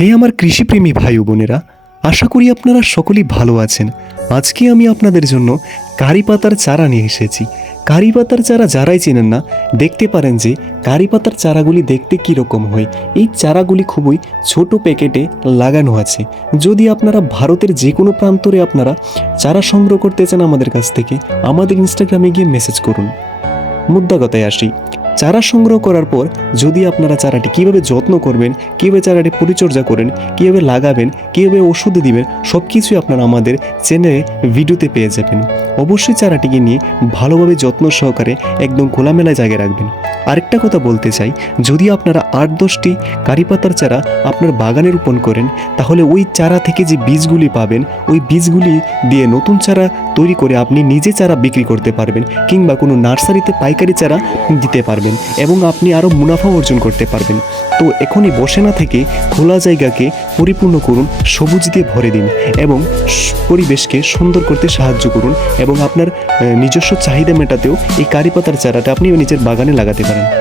হে আমার কৃষিপ্রেমী ভাই বোনেরা, আশা করি আপনারা সকলেই ভালো আছেন। আজকে আমি আপনাদের জন্য কারি পাতার চারা নিয়ে এসেছি। কারি পাতার চারা যারাই চেনেন না, দেখতে পারেন যে কারি পাতার চারাগুলি দেখতে কীরকম হয়। এই চারাগুলি খুবই ছোট প্যাকেটে লাগানো আছে। যদি আপনারা ভারতের যে কোনো প্রান্তরে আপনারা চারা সংগ্রহ করতে চান আমাদের কাছ থেকে, আমাদের ইনস্টাগ্রামে গিয়ে মেসেজ করুন। মুদ্রা কথায় আসি। চারা সংগ্রহ করার পর যদি আপনারা চারাটি কীভাবে যত্ন করবেন, কীভাবে চারাটি পরিচর্যা করেন, কীভাবে লাগাবেন, কীভাবে ওষুধ দিবেন সব কিছুই আপনারা আমাদের চ্যানেলে ভিডিওতে পেয়ে যাবেন। অবশ্যই চারাটিকে নিয়ে ভালোভাবে যত্ন সহকারে একদম খোলামেলা জায়গায় রাখবেন। আরেকটা কথা বলতে চাই, যদি আপনারা আট দশটি কারি পাতার চারা আপনার বাগানে রোপণ করেন, তাহলে ওই চারা থেকে যে বীজগুলি পাবেন, ওই বীজগুলি দিয়ে নতুন চারা তৈরি করে আপনি নিজে চারা বিক্রি করতে পারবেন কিংবা কোনো নার্সারিতে পাইকারি চারা দিতে পারবেন এবং আপনি আরও মুনাফা অর্জন করতে পারবেন। তো এখনই বসে না থেকে খোলা জায়গাকে পরিপূর্ণ করুন, সবুজ দিয়ে ভরে দিন এবং পরিবেশকে সুন্দর করতে সাহায্য করুন এবং আপনার নিজস্ব চাহিদা মেটাতেও এই কারি পাতার চারাটা আপনি নিজের বাগানে লাগাতে পারেন